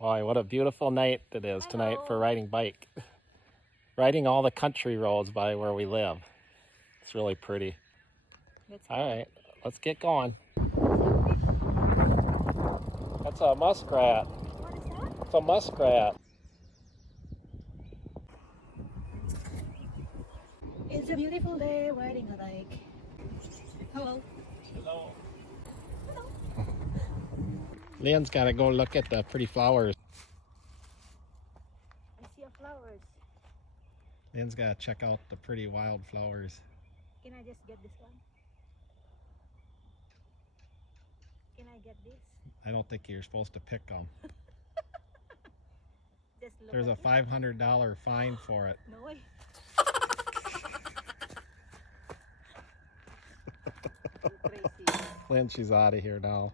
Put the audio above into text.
Boy, what a beautiful night it is tonight for riding bike. Riding all the country roads by where we live. It's really pretty. All right, let's get going. That's a muskrat. What is that? It's a muskrat. It's a beautiful day riding a bike. Hello. Hello. Leon's got to go look at the pretty flowers. I see a flowers. Leon's got to check out the pretty wild flowers. Can I just get this one? Can I get this? I don't think you're supposed to pick them. Just look There's a at $500 fine for it. it. No way. Crazy. Lynn, she's out of here now.